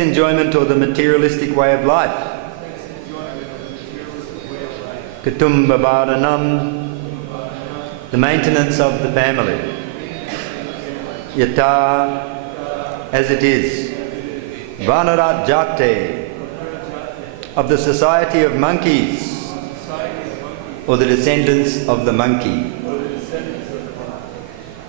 enjoyment or the materialistic way of life. Kutumba Bharanam, the maintenance of the family. Yata, as it is. Vanarat Jate, of the society of monkeys, or the descendants of the monkey.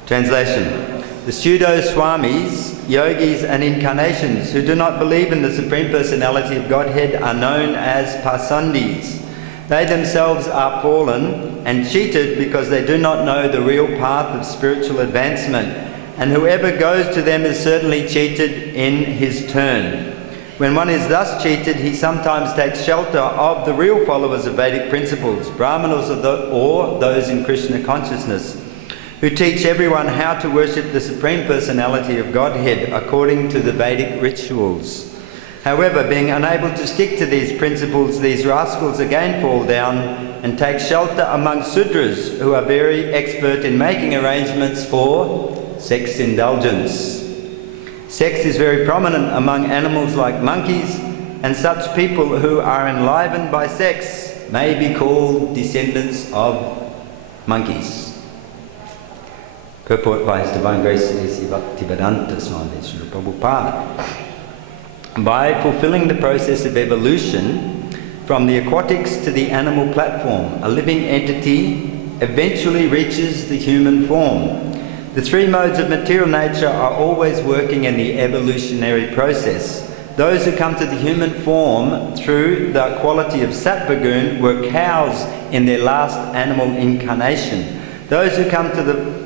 Translation. The pseudo-swamis, yogis and incarnations who do not believe in the Supreme Personality of Godhead are known as pasandis. They themselves are fallen and cheated because they do not know the real path of spiritual advancement, and whoever goes to them is certainly cheated in his turn. When one is thus cheated, he sometimes takes shelter of the real followers of Vedic principles, Brahmanas or those in Krishna consciousness, who teach everyone how to worship the Supreme Personality of Godhead according to the Vedic rituals. However, being unable to stick to these principles, these rascals again fall down and take shelter among Sudras, who are very expert in making arrangements for sex indulgence. Sex is very prominent among animals like monkeys, and such people who are enlivened by sex may be called descendants of monkeys. Purport by His Divine Grace A.C. Bhaktivedanta Swami Srila Prabhupada. By fulfilling the process of evolution from the aquatics to the animal platform, a living entity eventually reaches the human form. The three modes of material nature are always working in the evolutionary process. Those who come to the human form through the quality of sattva gun were cows in their last animal incarnation. Those who come to the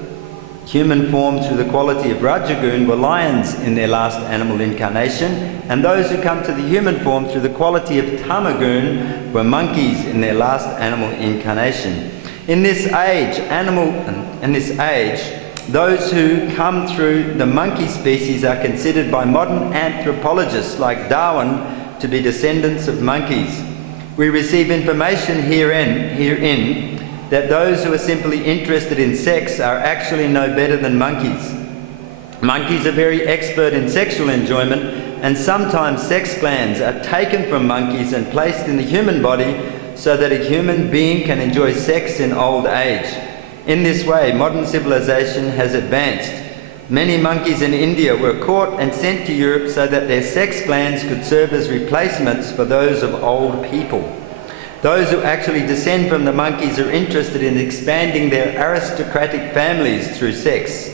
human form through the quality of rajagun were lions in their last animal incarnation, and those who come to the human form through the quality of tamagun were monkeys in their last animal incarnation. In this age, those who come through the monkey species are considered by modern anthropologists like Darwin to be descendants of monkeys. We receive information herein that those who are simply interested in sex are actually no better than monkeys. Monkeys are very expert in sexual enjoyment, and sometimes sex glands are taken from monkeys and placed in the human body so that a human being can enjoy sex in old age. In this way, modern civilization has advanced. Many monkeys in India were caught and sent to Europe so that their sex glands could serve as replacements for those of old people. Those who actually descend from the monkeys are interested in expanding their aristocratic families through sex.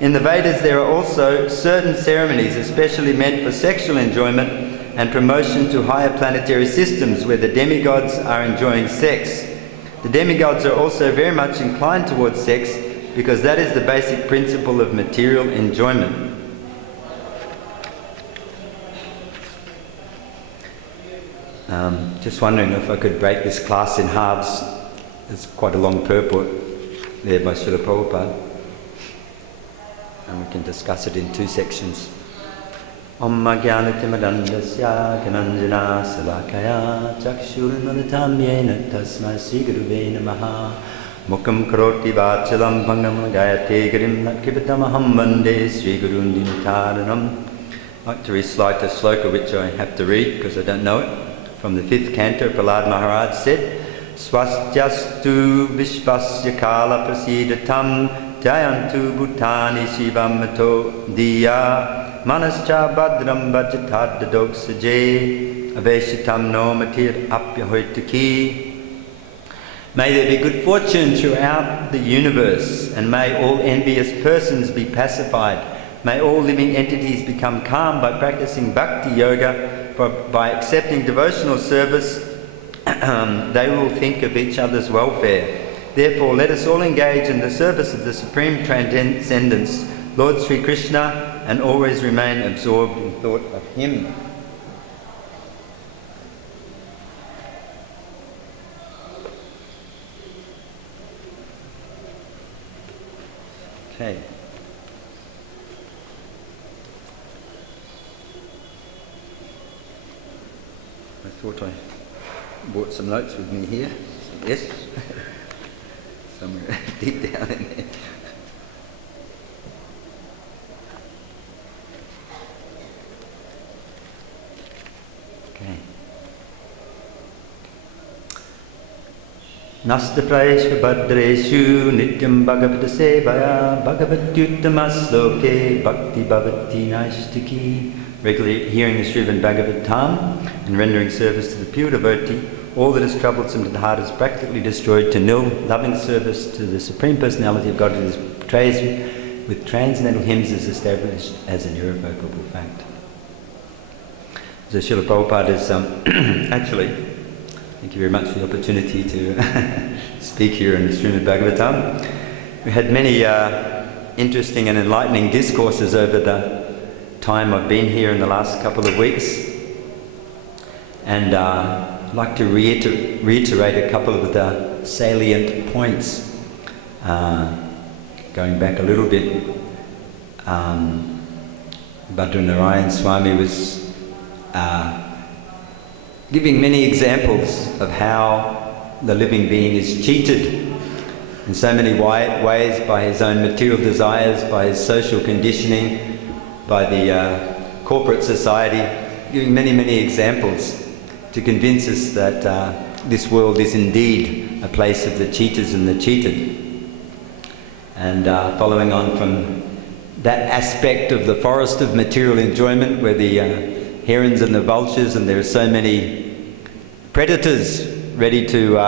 In the Vedas, there are also certain ceremonies especially meant for sexual enjoyment and promotion to higher planetary systems where the demigods are enjoying sex. The demigods are also very much inclined towards sex because that is the basic principle of material enjoyment. Just wondering if I could break this class in halves. It's quite a long purport there by Srila Prabhupada, and we can discuss it in two sections. Om Jnanatimadandasya Gyananjana Salakaya Chakshurunmalitam Yena Tasmai Sri Guruve Namaha Mukham Karoti Vachalam Bhangam Gayate Girim Natkivatamaham Vande Sri Gurun Dinataranam. I'd like to recite a sloka which I have to read because I don't know it. From the 5th canto, Prahlad Maharaj said, Swastyastu Vishvasya Kala Prasidatam Jayantu Bhutani Shivamato Diya Manascha Badram Bhajatad Saje Aveshitam No Matir Apyahoitaki. May there be good fortune throughout the universe, and may all envious persons be pacified. May all living entities become calm by practicing bhakti yoga. By accepting devotional service, they will think of each other's welfare. Therefore, let us all engage in the service of the Supreme Transcendence, Lord Sri Krishna, and always remain absorbed in thought of Him. Okay. I thought I brought some notes with me here. Yes? Somewhere deep down in there. Okay. Nasta prayeshu badreshu nityam bhagavata sevaya bhagavatyuttamas loke bhakti bhavati naistiki. Regularly hearing the Srimad Bhagavatam and rendering service to the pure devotee, all that is troublesome to the heart is practically destroyed to nil. Loving service to the Supreme Personality of Godhead is portrayed with transcendental hymns is established as an irrevocable fact. So Srila Prabhupada is actually, thank you very much for the opportunity to speak here in the Srimad Bhagavatam. We had many interesting and enlightening discourses over the time I've been here in the last couple of weeks, and I'd like to reiterate a couple of the salient points. Going back a little bit, Bhadranarayan Swami was giving many examples of how the living being is cheated in so many ways by his own material desires, by his social conditioning, by the corporate society, giving many examples to convince us that this world is indeed a place of the cheaters and the cheated. And following on from that aspect of the forest of material enjoyment, where the herons and the vultures, and there are so many predators ready to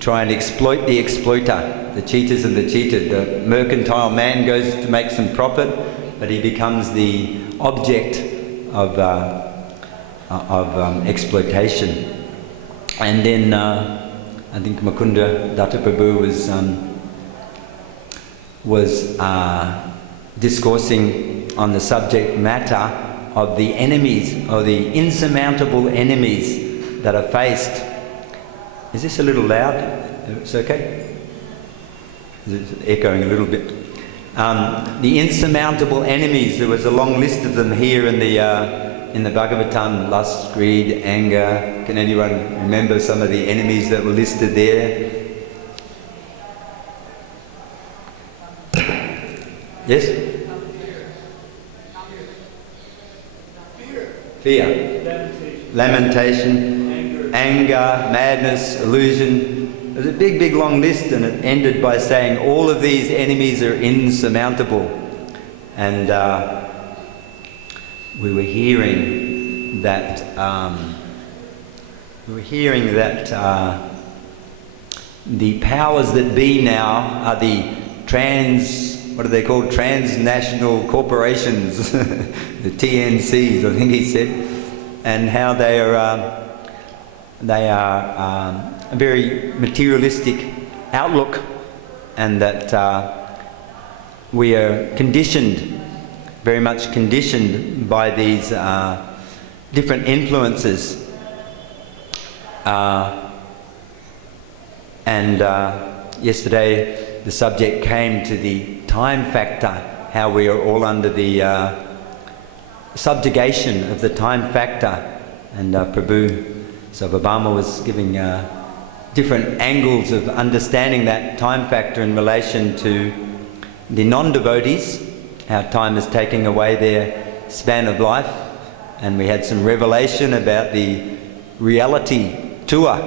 try and exploit the exploiter, the cheaters and the cheated. The mercantile man goes to make some profit, but he becomes the object of exploitation. And then I think Mukunda Datta Prabhu was discoursing on the subject matter of the enemies, or the insurmountable enemies that are faced. Is this a little loud? It's okay? It's echoing a little bit. The insurmountable enemies, there was a long list of them here in the Bhagavatam: lust, greed, anger. Can anyone remember some of the enemies that were listed there? Yes? Fear. Lamentation. Anger, madness, illusion. There's a big long list, and it ended by saying all of these enemies are insurmountable. And we were hearing that the powers that be now are the what are they called? Transnational corporations, the TNCs, I think he said, and how they are a very materialistic outlook, and that we are conditioned, very much conditioned by these different influences. Yesterday the subject came to the time factor, how we are all under the subjugation of the time factor, and Prabhu Sarvabhauma was giving different angles of understanding that time factor in relation to the non-devotees, how time is taking away their span of life, and we had some revelation about the reality tour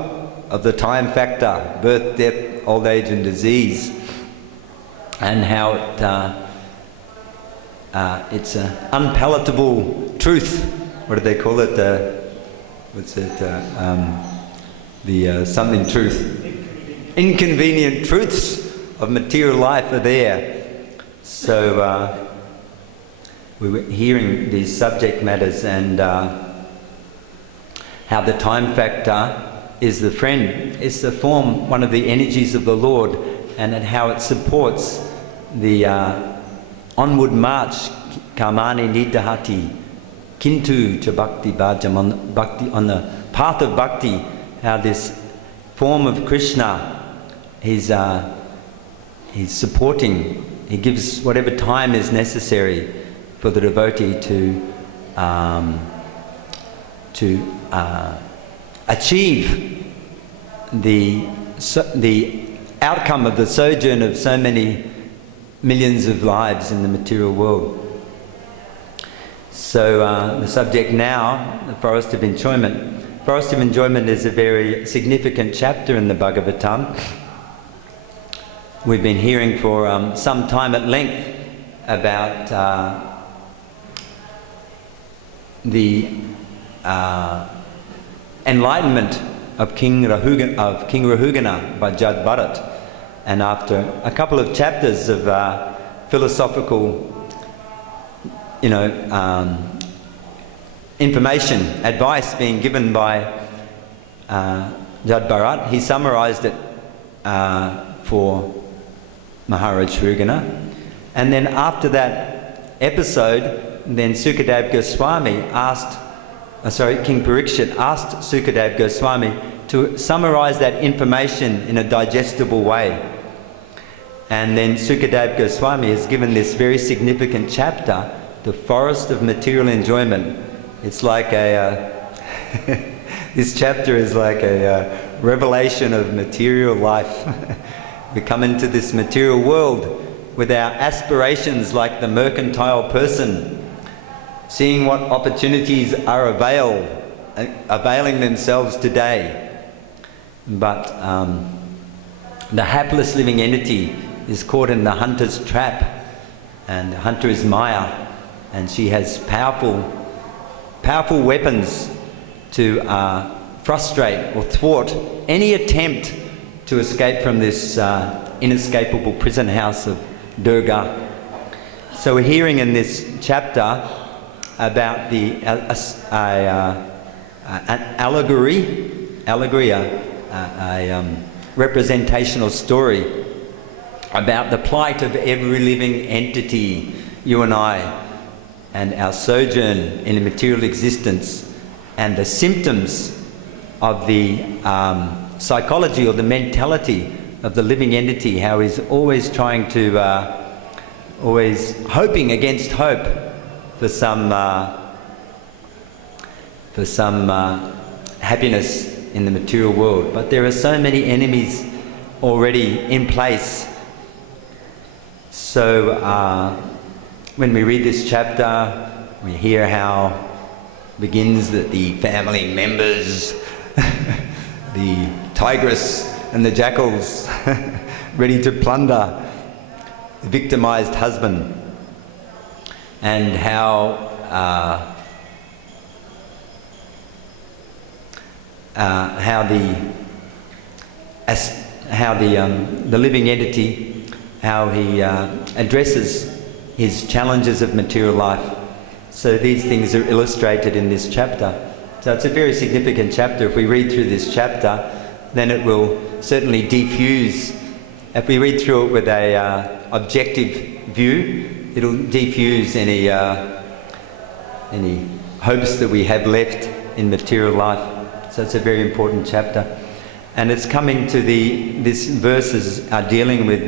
of the time factor, birth, death, old age and disease, and how it's an unpalatable truth. What do they call it? Something truth. Inconvenient truths of material life are there. So we were hearing these subject matters, and how the time factor is the friend, it's the form, one of the energies of the Lord, and how it supports the onward march, kamani nidahati, kintu cha bhakti bhajam, on the path of bhakti, how this form of Krishna, he's supporting, he gives whatever time is necessary for the devotee to achieve the outcome of the sojourn of so many millions of lives in the material world. So the subject now, the Forest of Enjoyment. Forest of Enjoyment is a very significant chapter in the Bhagavatam. We've been hearing for some time at length about the enlightenment of King Rahugana by Jad Bharat. And after a couple of chapters of philosophical information, advice being given by Jad Bharat, he summarized it for Maharaj Rahugana. And then after that episode, then Sukadev Goswami asked, King Parikshit asked Sukadev Goswami to summarize that information in a digestible way. And then Sukadev Goswami has given this very significant chapter, The Forest of Material Enjoyment. It's like this chapter is like a revelation of material life. We come into this material world with our aspirations like the mercantile person, seeing what opportunities are availing themselves today. But the hapless living entity is caught in the hunter's trap, and the hunter is Maya, and she has powerful weapons to frustrate or thwart any attempt to escape from this inescapable prison house of Durga. So we're hearing in this chapter about the an allegory, a representational story about the plight of every living entity, you and I, and our sojourn in a material existence, and the symptoms of the psychology or the mentality of the living entity, how he's always trying to, always hoping against hope for some happiness in the material world. But there are so many enemies already in place. So when we read this chapter, we hear how it begins that the family members, the tigress and the jackals, ready to plunder the victimized husband, and how the living entity, how he addresses his challenges of material life. So these things are illustrated in this chapter. So it's a very significant chapter. If we read through this chapter, then it will certainly defuse. If we read through it with a objective view, it'll defuse any hopes that we have left in material life. So it's a very important chapter. And it's coming to these verses are dealing with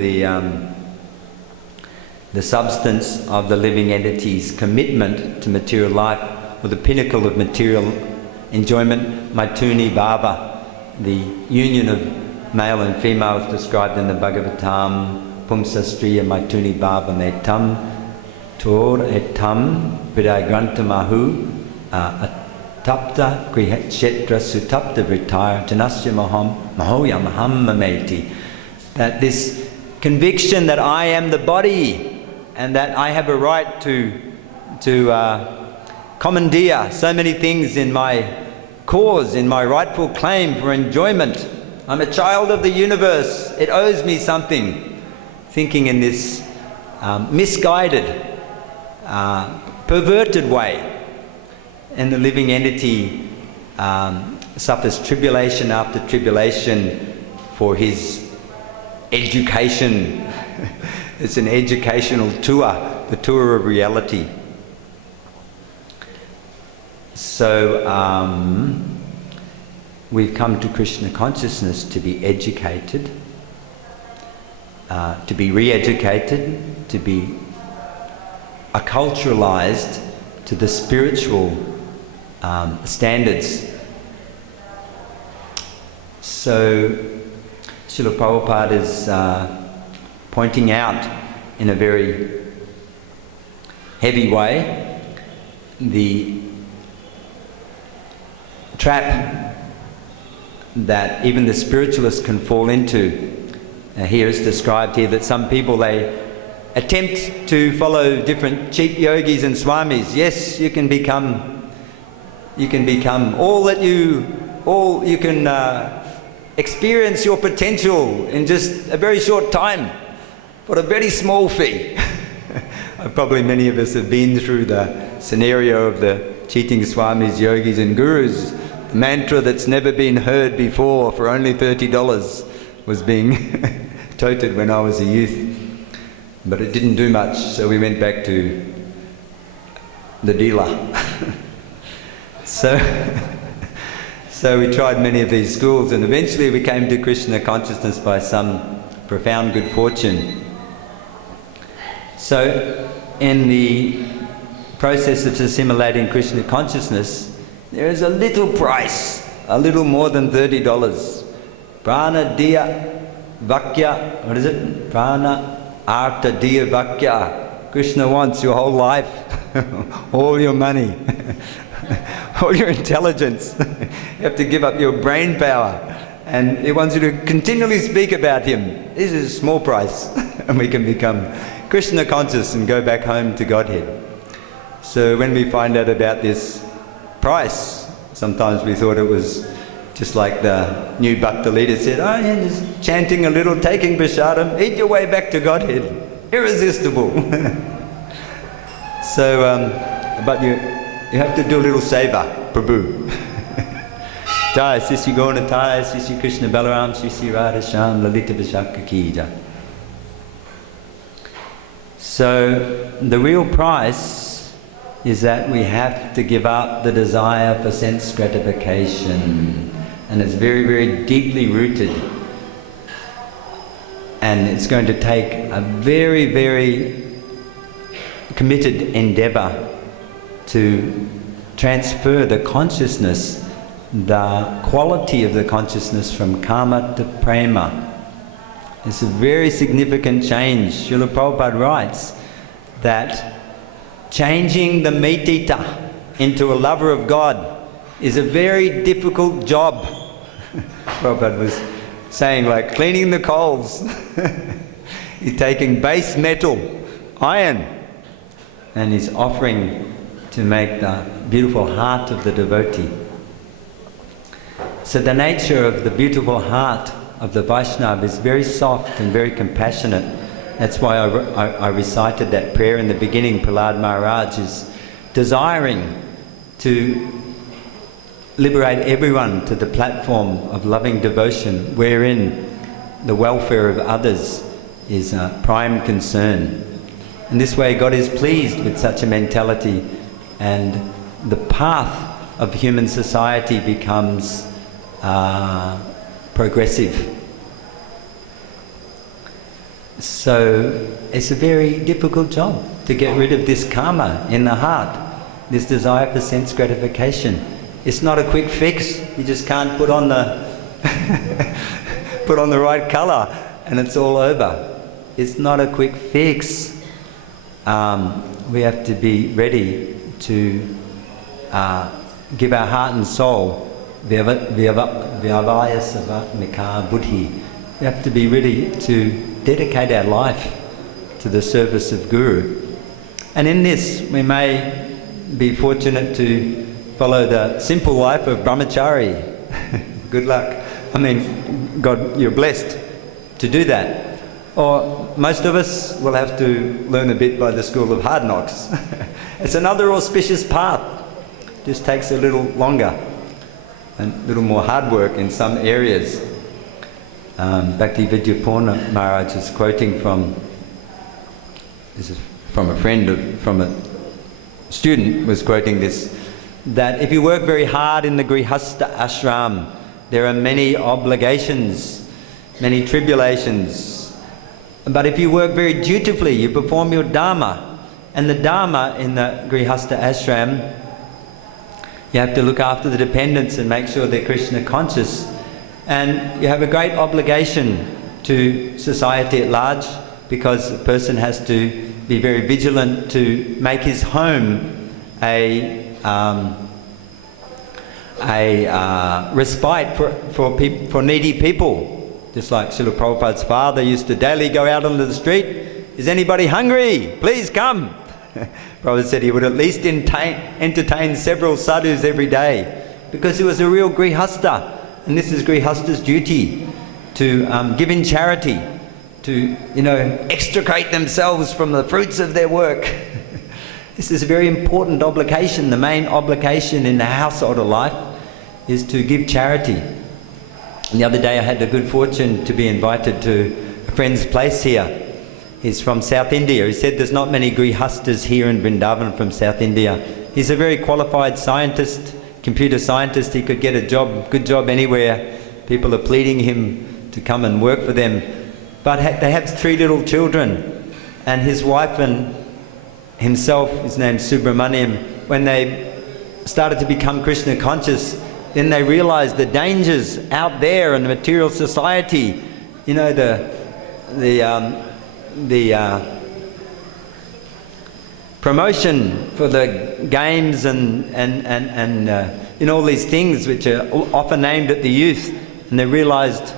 the substance of the living entity's commitment to material life, or the pinnacle of material enjoyment, Maituni Bhava, the union of male and female is described in the Bhagavatam, Pumsa Striya Maituni Bhava Metam, Tor etam Vidagrantamahu, Tapta Krihekshetra Sutapta Vritaya Janasya Mahoya Mahammameti. That this conviction that I am the body and that I have a right to commandeer so many things in my cause, in my rightful claim for enjoyment. I'm a child of the universe, it owes me something. Thinking in this misguided, perverted way. And the living entity suffers tribulation after tribulation for his education. It's an educational tour, the tour of reality. So we've come to Krishna consciousness to be educated, to be re-educated, to be acculturalized to the spiritual standards. So Srila Prabhupada is pointing out in a very heavy way the trap that even the spiritualists can fall into. Here it's described here that some people, they attempt to follow different cheap yogis and swamis. Yes, you can become all you can experience your potential in just a very short time for a very small fee. Probably many of us have been through the scenario of the cheating swamis, yogis and gurus. The mantra that's never been heard before for only $30 was being toted when I was a youth. But it didn't do much, so we went back to the dealer. So we tried many of these schools, and eventually we came to Krishna consciousness by some profound good fortune. So in the process of assimilating Krishna consciousness, there is a little price, a little more than $30. Prana Diya Vakya, what is it? Prana Artha Diya Vakya. Krishna wants your whole life, all your money, all your intelligence. You have to give up your brain power, and he wants you to continually speak about him. This is a small price, and we can become Krishna conscious and go back home to Godhead. So when we find out about this price, sometimes we thought it was just like the new Bhakta leader said, oh yeah, just chanting a little, taking prasadam, eat your way back to Godhead. Irresistible. So, but you have to do a little seva, Prabhu. Jai Sisi Gauratai, Sisi Krishna Balaram, Sisi Radha Shyam, Lalita Vishaka Ki Jai. So the real price is that we have to give up the desire for sense gratification, and it's very, very deeply rooted, and it's going to take a very, very committed endeavor to transfer the consciousness, the quality of the consciousness from karma to prema. It's a very significant change. Srila Prabhupada writes that changing the metita into a lover of God is a very difficult job. Prabhupada was saying, like cleaning the coals. He's taking base metal, iron, and he's offering to make the beautiful heart of the devotee. So the nature of the beautiful heart of the Vaishnava is very soft and very compassionate. That's why I recited that prayer in the beginning. Prahlad Maharaj is desiring to liberate everyone to the platform of loving devotion, wherein the welfare of others is a prime concern. In this way, God is pleased with such a mentality, and the path of human society becomes progressive. So it's a very difficult job to get rid of this karma in the heart, this desire for sense gratification. It's not a quick fix. You just can't put on the put on the right color and it's all over. It's not a quick fix. We have to be ready to give our heart and soul. Vyavaya savatmika buddhi. We have to be ready to dedicate our life to the service of Guru. And in this, we may be fortunate to follow the simple life of brahmachari. Good luck. I mean, God, you're blessed to do that. Or most of us will have to learn a bit by the school of hard knocks. It's another auspicious path. Just takes a little longer and a little more hard work in some areas. Bhakti Vidyapurna Maharaj is quoting from, this is from a friend, from a student was quoting this, that if you work very hard in the Grihastha ashram, there are many obligations, many tribulations. But if you work very dutifully, you perform your dharma, and the dharma in the Grihastha ashram, you have to look after the dependents and make sure they're Krishna conscious. And you have a great obligation to society at large, because a person has to be very vigilant to make his home respite for needy people. Just like Srila Prabhupada's father used to daily go out onto the street. Is anybody hungry? Please come. Prabhupada said he would at least entertain several sadhus every day, because he was a real grihasta, and this is grihasta's duty, to give in charity, to extricate themselves from the fruits of their work. This is a very important obligation. The main obligation in the household of life is to give charity. And the other day I had the good fortune to be invited to a friend's place here. He's from South India. He said there's not many grihastas here in Vrindavan from South India. He's a very qualified scientist, computer scientist. He could get a job, good job anywhere. People are pleading him to come and work for them. But they have 3 little children, and his wife and himself, his name's Subramaniam, when they started to become Krishna conscious, then they realized the dangers out there in the material society, the promotion for the games and all these things which are often aimed at the youth. And they realized,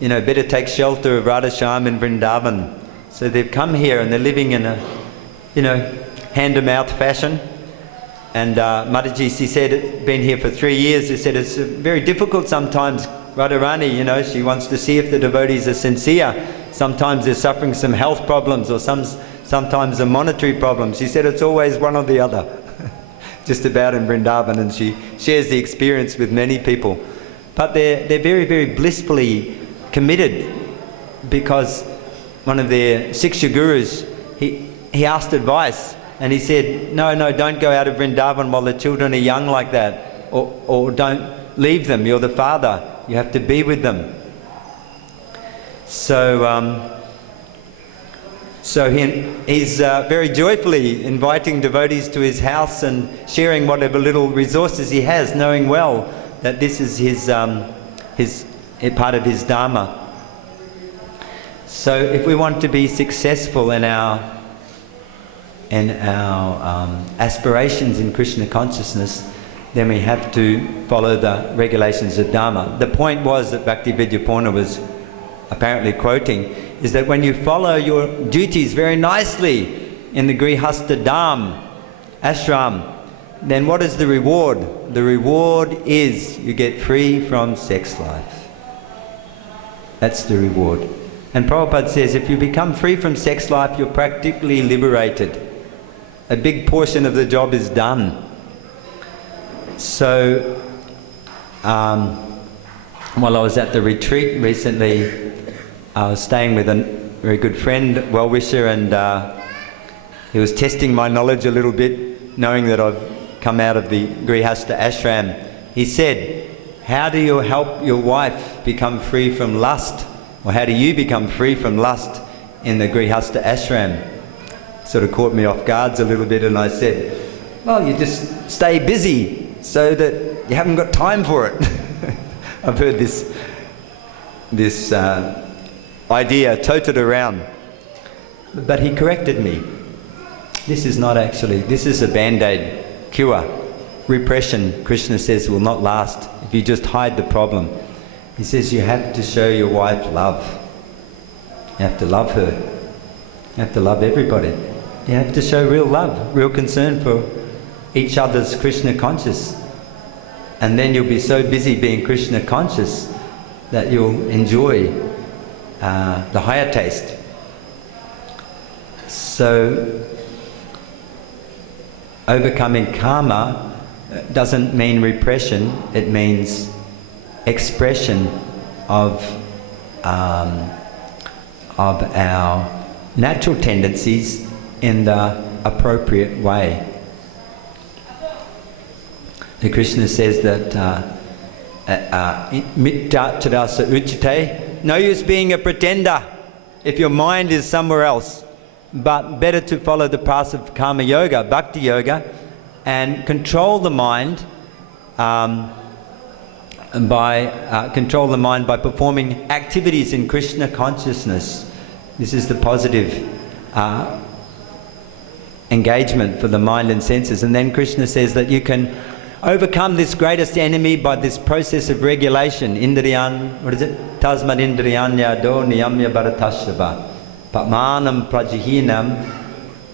better take shelter of Radhasham in Vrindavan. So they've come here and they're living in a, hand-to-mouth fashion. And Mataji, she said, been here for 3 years. She said it's very difficult sometimes. Radharani, she wants to see if the devotees are sincere. Sometimes they're suffering some health problems, or sometimes a monetary problems. She said it's always one or the other, just about in Vrindavan, and she shares the experience with many people. But they're very, very blissfully committed, because one of their Siksha gurus, he asked advice, and he said, no, don't go out of Vrindavan while the children are young like that, or don't leave them. You're the father. You have to be with them. So he's very joyfully inviting devotees to his house and sharing whatever little resources he has, knowing well that this is his part of his dharma. So if we want to be successful in our aspirations in Krishna consciousness, then we have to follow the regulations of Dharma. The point was that Bhakti Vidyapurna was apparently quoting, is that when you follow your duties very nicely in the Grihastha Dham, ashram, then what is the reward? The reward is you get free from sex life. That's the reward. And Prabhupada says if you become free from sex life, you're practically liberated. A big portion of the job is done. So, while I was at the retreat recently, I was staying with a very good friend, well-wisher, and he was testing my knowledge a little bit, knowing that I've come out of the Grihastha ashram. He said, how do you help your wife become free from lust? Or how do you become free from lust in the Grihastha ashram? Sort of caught me off guard a little bit, and I said, well, you just stay busy so that you haven't got time for it. I've heard this idea toted around. But he corrected me. This is not actually, this is a band-aid cure. Repression, Krishna says, will not last if you just hide the problem. He says you have to show your wife love. You have to love her. You have to love everybody. You have to show real love, real concern for each other's Krishna conscious. And then you'll be so busy being Krishna conscious that you'll enjoy the higher taste. So, overcoming karma doesn't mean repression, it means expression of our natural tendencies in the appropriate way. The Krishna says that mitya chadasa uchite, no use being a pretender if your mind is somewhere else, but better to follow the path of karma yoga, bhakti yoga, and control the mind by performing activities in Krishna consciousness. This is the positive engagement for the mind and senses. And then Krishna says that you can overcome this greatest enemy by this process of regulation. Indriyan, what is it? Tasmad indriyanya do niyamya bharatashrava patmanam prajihinam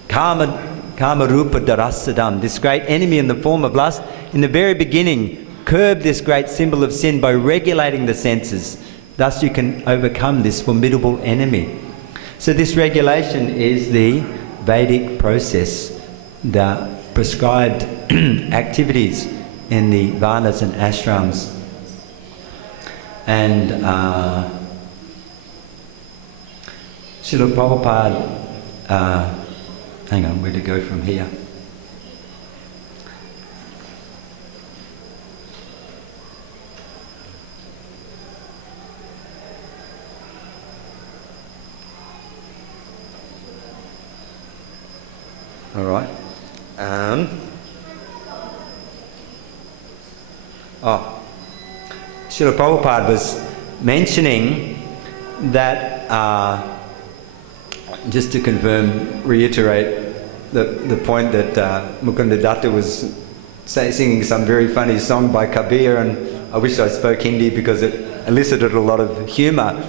kama rupa darasadam. This great enemy in the form of lust, in the very beginning, curb this great symbol of sin by regulating the senses. Thus you can overcome this formidable enemy. So this regulation is the Vedic process, the prescribed activities in the varnas and ashrams. And Srila Prabhupada, hang on, where to go from here? All right. Srila Prabhupada was mentioning that, just to confirm, reiterate the point that Mukunda Datta was singing some very funny song by Kabir, and I wish I spoke Hindi because it elicited a lot of humour.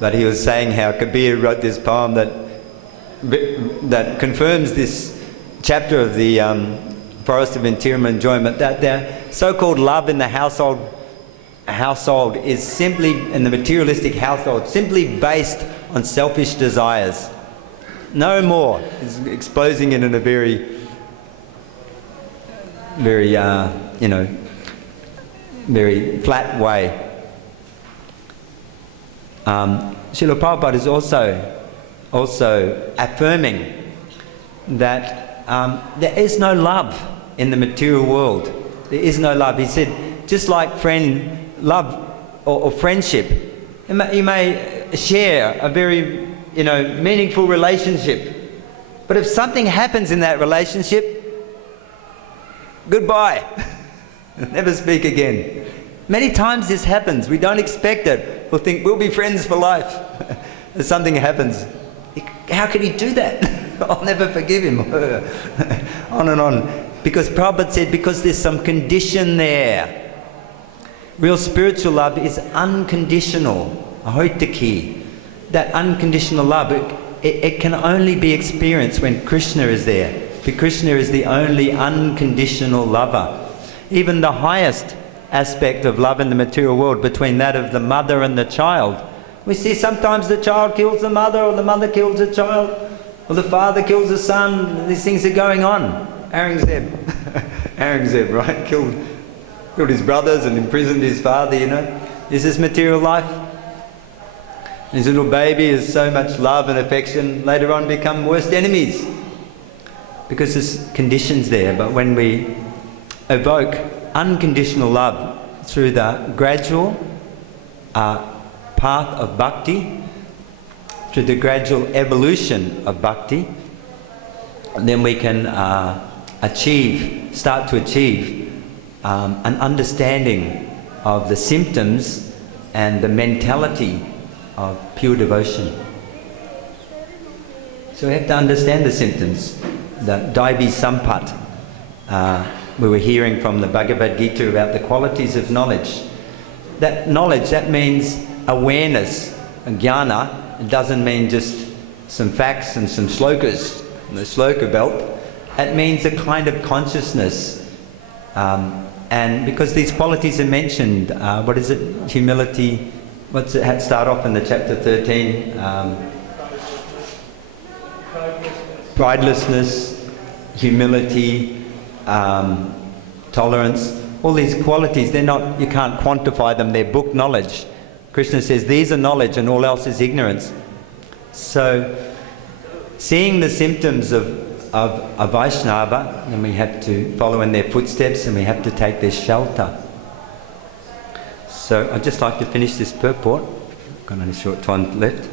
But he was saying how Kabir wrote this poem that confirms this chapter of the Forest of Interior Enjoyment, that the so-called love in the household is simply, in the materialistic household, simply based on selfish desires. No more. It's exposing it in a very, very, very flat way. Srila Prabhupada is also affirming that there is no love in the material world. There is no love. He said, just like love or friendship, you may share a very, meaningful relationship. But if something happens in that relationship, goodbye. Never speak again. Many times this happens. We don't expect it. We'll think we'll be friends for life. If something happens, how can he do that? I'll never forgive him. On and on. Because Prabhupada said, because there's some condition there. Real spiritual love is unconditional. Ahoitaki. That unconditional love, it can only be experienced when Krishna is there. Because Krishna is the only unconditional lover. Even the highest aspect of love in the material world, between that of the mother and the child. We see sometimes the child kills the mother, or the mother kills the child, or the father kills the son. These things are going on. Aurangzeb, right? Killed his brothers and imprisoned his father, Is this material life? His little baby has so much love and affection, later on become worst enemies. Because there's conditions there. But when we evoke unconditional love through the gradual path of bhakti, through the gradual evolution of bhakti, then we can start to achieve an understanding of the symptoms and the mentality of pure devotion. So we have to understand the symptoms. The Daivi Sampat, we were hearing from the Bhagavad Gita about the qualities of knowledge. That knowledge, that means awareness. And jnana, it doesn't mean just some facts and some slokas in the sloka belt. It means a kind of consciousness. And because these qualities are mentioned, humility, start off in the chapter 13? Pridelessness, humility, tolerance, all these qualities, you can't quantify them, they're book knowledge. Krishna says these are knowledge and all else is ignorance. So, seeing the symptoms of a Vaishnava, then we have to follow in their footsteps and we have to take their shelter. So I'd just like to finish this purport. Got only short time left.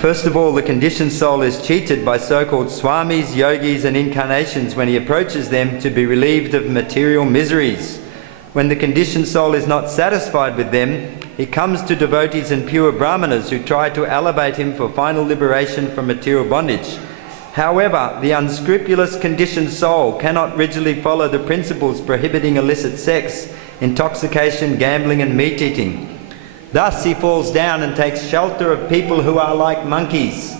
First of all, the conditioned soul is cheated by so-called swamis, yogis and incarnations when he approaches them to be relieved of material miseries. When the conditioned soul is not satisfied with them, he comes to devotees and pure brahmanas who try to elevate him for final liberation from material bondage. However, the unscrupulous conditioned soul cannot rigidly follow the principles prohibiting illicit sex, intoxication, gambling and meat eating. Thus he falls down and takes shelter of people who are like monkeys.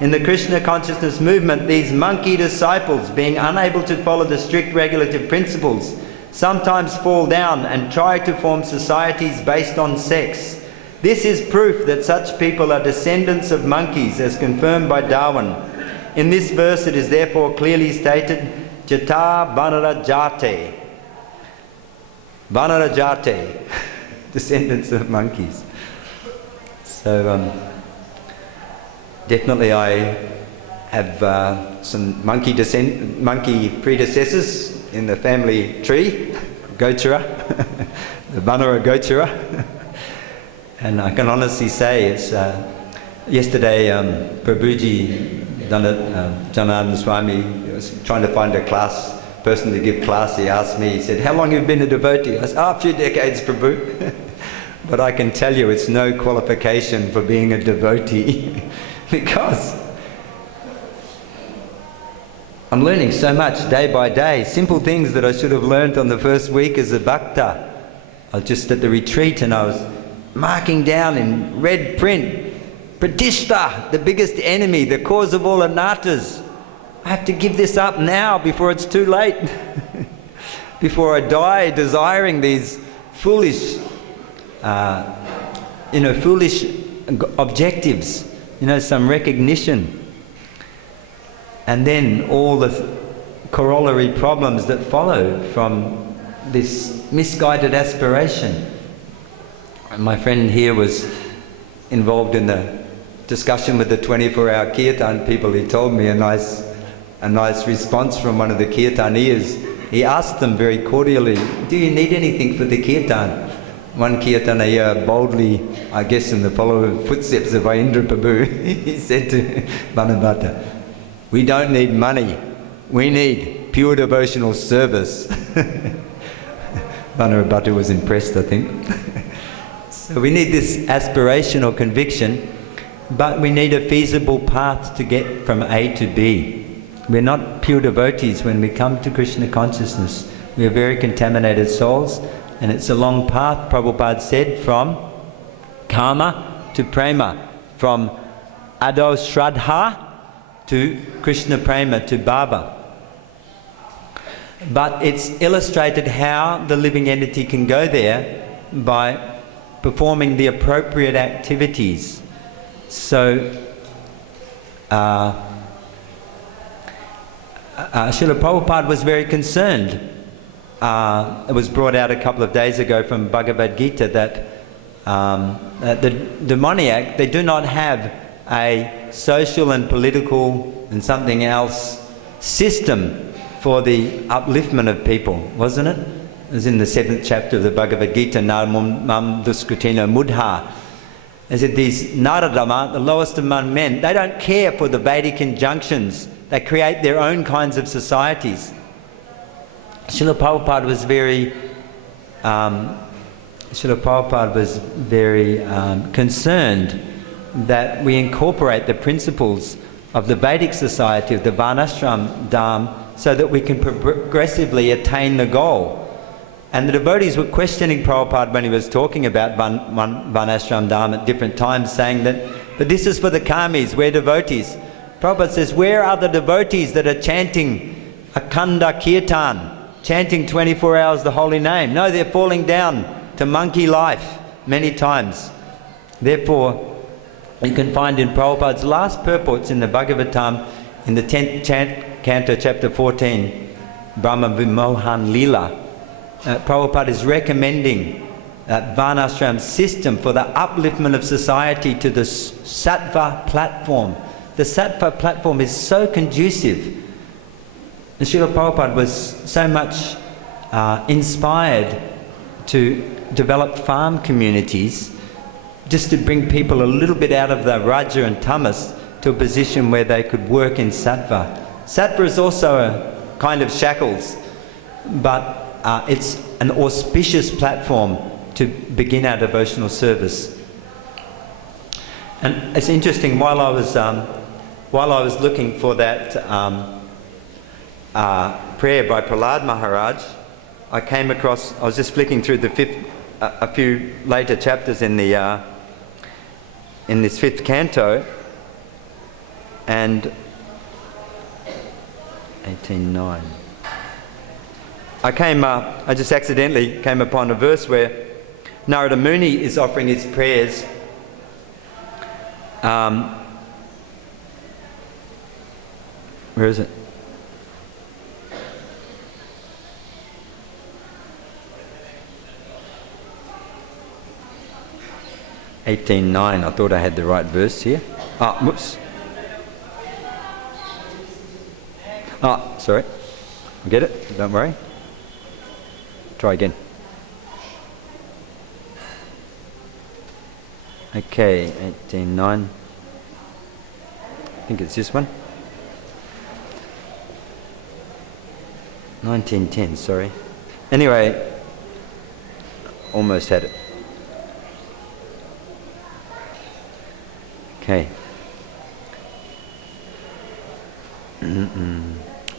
In the Krishna consciousness movement, these monkey disciples, being unable to follow the strict regulative principles, sometimes fall down and try to form societies based on sex. This is proof that such people are descendants of monkeys, as confirmed by Darwin. In this verse it is therefore clearly stated, Jata Vanara Jate. Vanara Jate, descendants of monkeys. So definitely I have some monkey predecessors in the family tree, Gochara, the Vanara Gochara. And I can honestly say it's, yesterday Prabhuji Janardhan Swami was trying to find a person to give class. He asked me, he said, how long have you been a devotee? I said, a few decades, Prabhu. But I can tell you it's no qualification for being a devotee because I'm learning so much day by day, simple things that I should have learned on the first week as a bhakta. I was just at the retreat and I was marking down in red print, Pratishta, the biggest enemy, the cause of all anarthas. I have to give this up now before it's too late. Before I die desiring these foolish, foolish objectives, some recognition. And then all the corollary problems that follow from this misguided aspiration. And my friend here was involved in the discussion with the 24-hour kirtan people. He told me a nice response from one of the kirtaniyas. He asked them very cordially, do you need anything for the kirtan? One kirtaniya boldly, I guess in the following footsteps of Ayendra Prabhu, he said to Bhanabhata, we don't need money, we need pure devotional service. Bhanabhata was impressed, I think. So we need this aspirational conviction, but we need a feasible path to get from A to B. We're not pure devotees when we come to Krishna consciousness. We are very contaminated souls, and it's a long path, Prabhupada said, from karma to prema, from ado shraddha to Krishna prema, to bhava. But it's illustrated how the living entity can go there by performing the appropriate activities. So, Srila Prabhupada was very concerned. It was brought out a couple of days ago from Bhagavad Gita that the demoniac, they do not have a social and political and something else system for the upliftment of people, wasn't it? It was in the 7th chapter of the Bhagavad Gita, Nam Duskritina Mudha. They said these Naradama, the lowest among men, they don't care for the Vedic injunctions. They create their own kinds of societies. Srila Prabhupada was very concerned that we incorporate the principles of the Vedic society, of the Varnashram Dham, so that we can progressively attain the goal. And the devotees were questioning Prabhupada when he was talking about Varnashram Dham at different times, saying that, but this is for the karmis, we're devotees. Prabhupada says, where are the devotees that are chanting Akhanda Kirtan, chanting 24 hours the holy name? No, they're falling down to monkey life many times. Therefore, you can find in Prabhupada's last purports in the Bhagavatam, in the 10th canto, chapter 14, Brahma Vimohan Lila, Prabhupada is recommending that Varnashram system for the upliftment of society to the Sattva platform. The Sattva platform is so conducive. And Srila Prabhupada was so much inspired to develop farm communities just to bring people a little bit out of the Raja and Tamas to a position where they could work in Sattva. Sattva is also a kind of shackles, but it's an auspicious platform to begin our devotional service. And it's interesting, while I was while I was looking for that prayer by Prahlad Maharaj, I came across, I was just flicking through a few later chapters in this 5th canto, and 18:9. I just accidentally came upon a verse where Narada Muni is offering his prayers where is it? (18:9). I thought I had the right verse here. Whoops. Sorry. Get it? Don't worry. Try again. Okay, 18:9. I think it's this one. 19:10, sorry. Anyway, almost had it. Okay.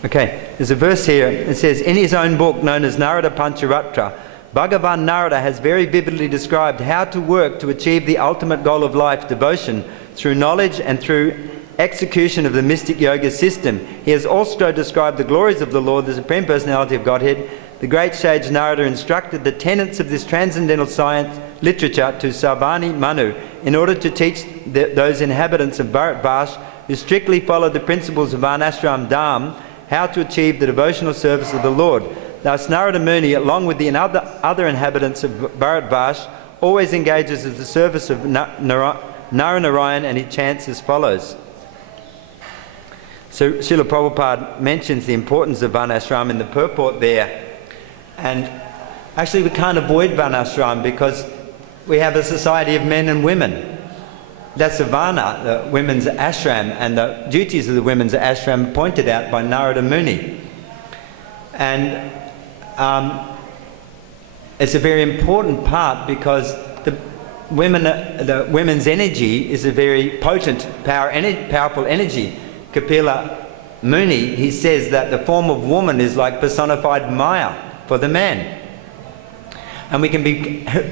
Okay, there's a verse here. It says, in his own book known as Narada Pancharatra, Bhagavan Narada has very vividly described how to work to achieve the ultimate goal of life, devotion, through knowledge and through execution of the mystic yoga system. He has also described the glories of the Lord, the Supreme Personality of Godhead. The great sage Narada instructed the tenets of this transcendental science literature to Sarvani Manu in order to teach those inhabitants of Bharatvash who strictly follow the principles of Varnashram Dham how to achieve the devotional service of the Lord. Thus Narada Muni, along with the other inhabitants of Bharatvash, always engages in the service of Narayan, and he chants as follows. So Srila Prabhupada mentions the importance of Varnashram in the purport there. And actually we can't avoid Varnashram because we have a society of men and women. That's the Varna, the women's ashram, and the duties of the women's ashram pointed out by Narada Muni. And it's a very important part because the women's energy is a very potent, powerful energy. Kapila Muni, he says that the form of woman is like personified Maya for the man. And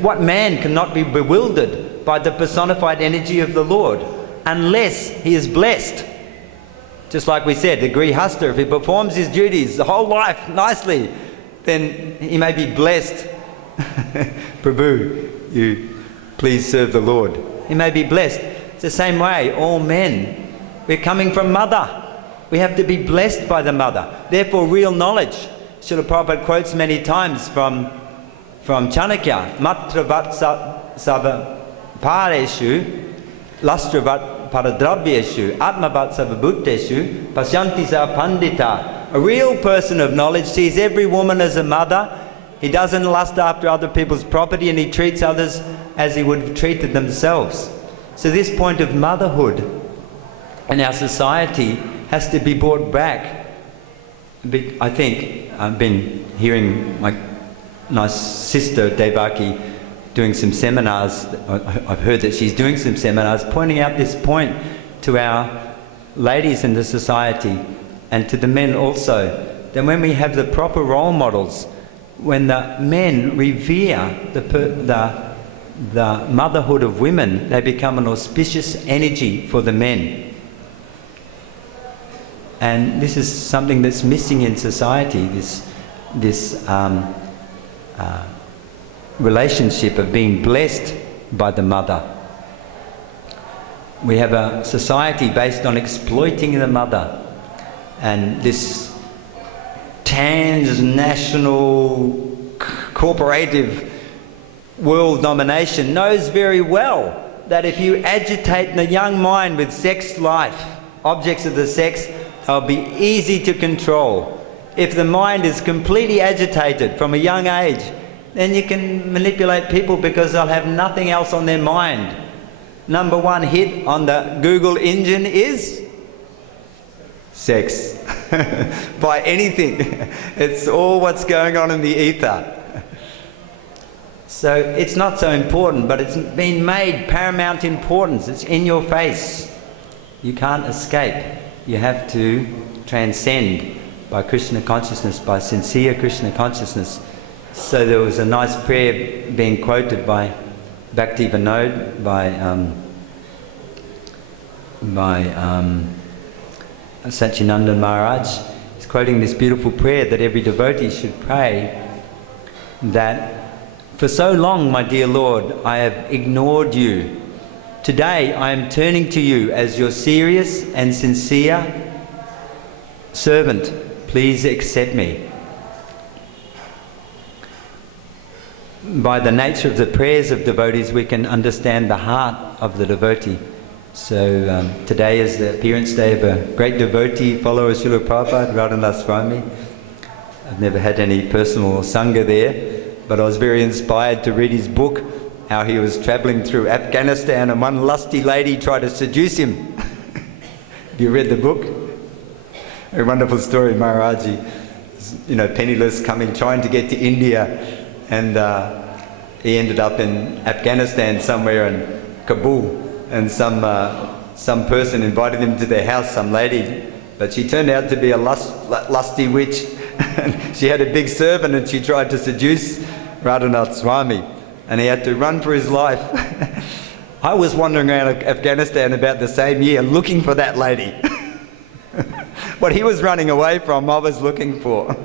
what man cannot be bewildered by the personified energy of the Lord unless he is blessed. Just like we said, the Grihastha, if he performs his duties the whole life nicely, then he may be blessed. Prabhu, you please serve the Lord. He may be blessed. It's the same way, all men. We're coming from mother. We have to be blessed by the mother. Therefore, real knowledge. Srila Prabhupada quotes many times from Chanakya, Matravat Sava Pareshu, Lastravat Paradravyeshu, Atmavat Sava Bhutteshu, Pasyanti Sa Pandita. A real person of knowledge sees every woman as a mother. He doesn't lust after other people's property, and he treats others as he would have treated themselves. So this point of motherhood in our society has to be brought back. I think I've been hearing my nice sister Devaki doing some seminars. I've heard that she's doing some seminars pointing out this point to our ladies in the society and to the men also. Then when we have the proper role models, when the men revere the motherhood of women, they become an auspicious energy for the men. And this is something that's missing in society, this relationship of being blessed by the mother. We have a society based on exploiting the mother, and this transnational corporative world domination knows very well that if you agitate the young mind with sex life, objects of the sex, they'll be easy to control. If the mind is completely agitated from a young age, then you can manipulate people because they'll have nothing else on their mind. Number one hit on the Google engine is sex. By anything. It's all what's going on in the ether. So it's not so important, but it's been made paramount importance. It's in your face. You can't escape. You have to transcend by Krishna consciousness, by sincere Krishna consciousness. So there was a nice prayer being quoted by Bhakti Vinod, by Satyananda Maharaj. He's quoting this beautiful prayer that every devotee should pray, that for so long, my dear Lord, I have ignored you. Today I am turning to you as your serious and sincere servant. Please accept me. By the nature of the prayers of devotees, we can understand the heart of the devotee. So today is the appearance day of a great devotee, follower of Srila Prabhupada, Radhanath Swami. I've never had any personal sangha there, but I was very inspired to read his book, how he was travelling through Afghanistan and one lusty lady tried to seduce him. Have you read the book? A wonderful story. Maharaji, penniless, trying to get to India, and he ended up in Afghanistan somewhere, in Kabul, and some person invited him to their house, some lady, but she turned out to be a lusty witch. She had a big servant and she tried to seduce Radhanath Swami, and he had to run for his life. I was wandering around Afghanistan about the same year looking for that lady. What he was running away from, I was looking for.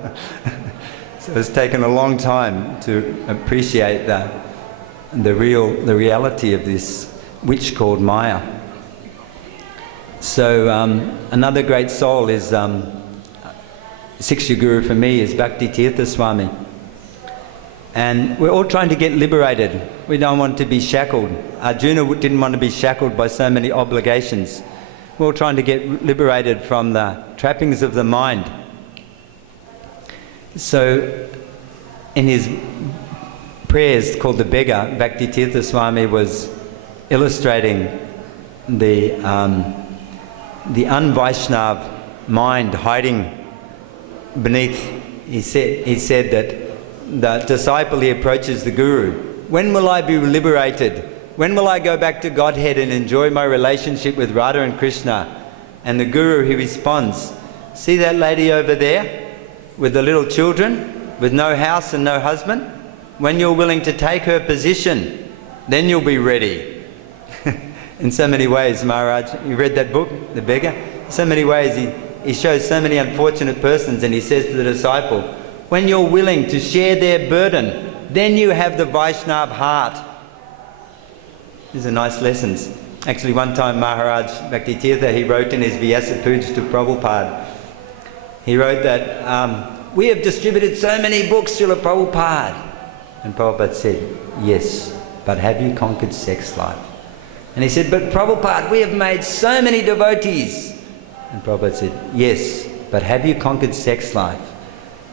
So it's taken a long time to appreciate the reality of this witch called Maya. So another great soul is Siksha Guru for me is Bhakti Tirtha Swami. And we're all trying to get liberated. We don't want to be shackled. Arjuna didn't want to be shackled by so many obligations. We're all trying to get liberated from the trappings of the mind. So in his prayers called the Beggar, Bhakti Tirtha Swami was illustrating the un-Vaishnav mind hiding beneath. He said that the disciple, he approaches the Guru. When will I be liberated? When will I go back to Godhead and enjoy my relationship with Radha and Krishna? And the Guru, he responds, see that lady over there with the little children, with no house and no husband? When you're willing to take her position, then you'll be ready. In so many ways, Maharaj, you read that book, The Beggar? In so many ways, he shows so many unfortunate persons, and he says to the disciple, when you're willing to share their burden, then you have the Vaishnav heart. These are nice lessons. Actually, one time Maharaj Bhakti Tirtha, he wrote in his Vyasa Puja to Prabhupada, he wrote that, we have distributed so many books, Srila Prabhupada. And Prabhupada said, yes, but have you conquered sex life? And he said, but Prabhupada, we have made so many devotees. And Prabhupada said, yes, but have you conquered sex life?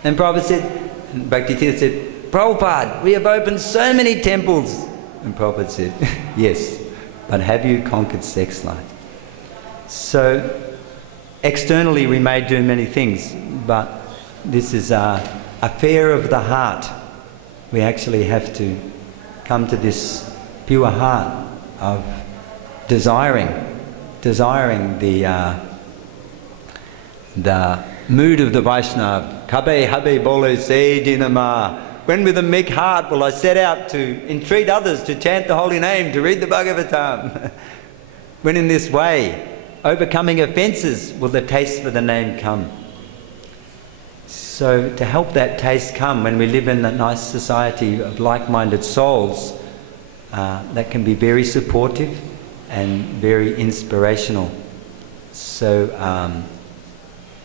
And Prabhupada said, and Bhakti Tirtha said, Prabhupada, we have opened so many temples. And Prabhupada said, yes, but have you conquered sex life? So, externally we may do many things, but this is a affair of the heart. We actually have to come to this pure heart of desiring the mood of the Vaishnava. Kabe habe bolo se dinama. When with a meek heart will I set out to entreat others to chant the holy name, to read the Bhagavatam. When in this way, overcoming offences, will the taste for the name come. So to help that taste come, when we live in a nice society of like-minded souls, that can be very supportive and very inspirational. So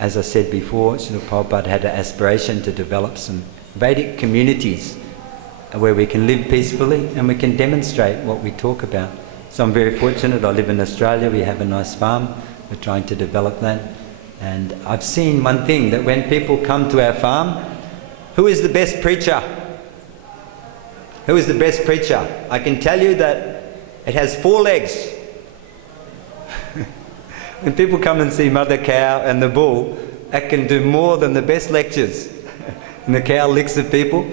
as I said before, Srila Prabhupada had an aspiration to develop some Vedic communities where we can live peacefully and we can demonstrate what we talk about. So I'm very fortunate. I live in Australia. We have a nice farm. We're trying to develop that. And I've seen one thing, that when people come to our farm, who is the best preacher? Who is the best preacher? I can tell you that it has 4 legs. When people come and see Mother Cow and the bull, that can do more than the best lectures. And the cow licks the people,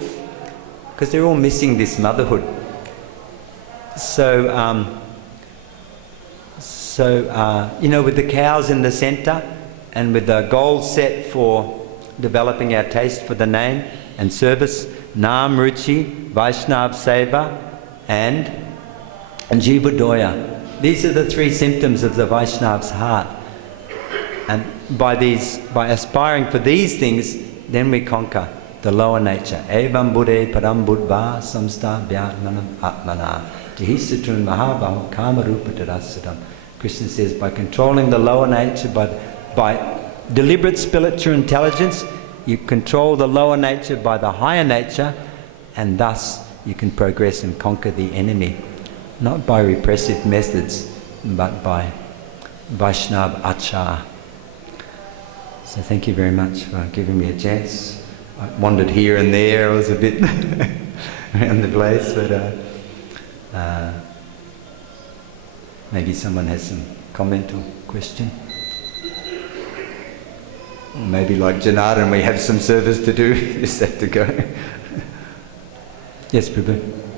because they're all missing this motherhood. So So, with the cows in the center and with the goal set for developing our taste for the name and service, Nam Ruchi, Vaishnav Seva, and Jivadoya. These are the three symptoms of the Vaishnav's heart. And by aspiring for these things, then we conquer the lower nature. Evam Buddhe Param Buddha Samsta Vyatmanam Atmana Jihisatun Mahabahu Kamarupa Tarasadam. Krishna says, by controlling the lower nature, by deliberate spiritual intelligence, you control the lower nature by the higher nature, and thus you can progress and conquer the enemy. Not by repressive methods, but by Vaishnav Achar. So thank you very much for giving me a chance. I wandered here and there, I was a bit around the place, but maybe someone has some comment or question. Or maybe like Janardhan, we have some service to do, just have to go. Yes, Prabhu.